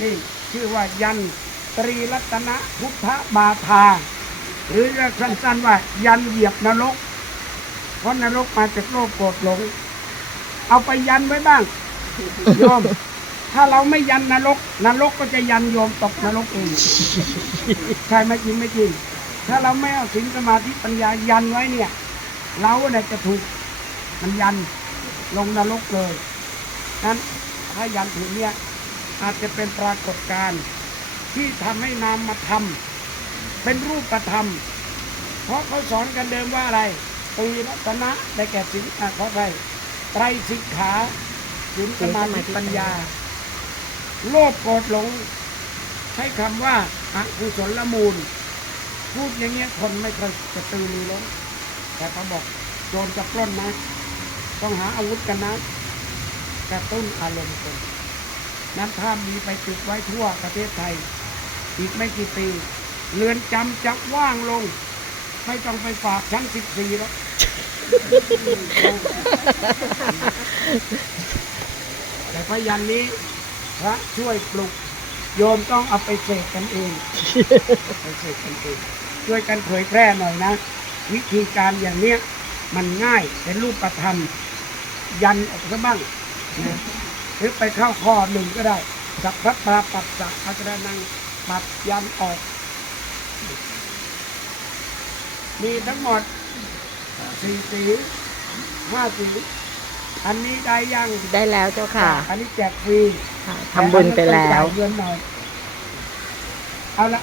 นี่ชื่อว่ายันตรีรัตนพุทธบาทา หรือเรียกสั้นๆว่า ยันเหยียบนรก เพราะนรกมาจากโลภโกรธหลง เอาไปยันไว้บ้างโยม ถ้าเราไม่ยันนรก นรกก็จะยันโยมตกนรกเองใช่ไหมจริงไม่จริง ถ้าเราไม่เอาศีลสมาธิปัญญายันไว้เนี่ย เราเนี่ยจะถูกมันยันลงนรกเลยนั้นถ้ายันถึงเนี่ย อาจจะเป็นปรากฏการณ์ที่ทำให้นามมาทำเป็นรูปธรรม เพราะเขาสอนกันเดิมว่าอะไรตีรัตนะได้แก่สิงอะขอไปไตรสิกขาสินสมาธิปัญญา โลภโกรธหลง ใช้คำว่าอกุศละมูล พูดอย่างเงี้ยคนไม่ค่อยจะตื่นรู้แต่เขาบอกโจรจะปล้นนะ ต้องหาอาวุธกันนะ กระตุ้นอารมณ์คน นั้นถ้ามีไปติดไว้ทั่วประเทศไทย อีกไม่กี่ปี เรือนจำจะว่างลง ไม่ต้องไปฝากชั้นสิบสี่แล้ว แต่พยันนี้ พระช่วยปลุก โยมต้องเอาไปเสกกันเองไปเสกกันเอง ช่วยกันเผยแพร่หน่อยนะ วิธีการอย่างเนี้ย มันง่ายเป็นรูปธรรมยันออกซะบ้างนะ หรือไปเข้าข้อหนึ่งก็ได้สัพพะปราปัสสะพัฒนังปัดยันออก มีทั้งหมดสี่สีห้าสีอันนี้ได้ยังได้แล้วเจ้าค่ะ อันนี้แจกฟรีค่ะทำบุญไปแล้วต่อันนั้นต้องจ่ายเงินหน่อย เอาละ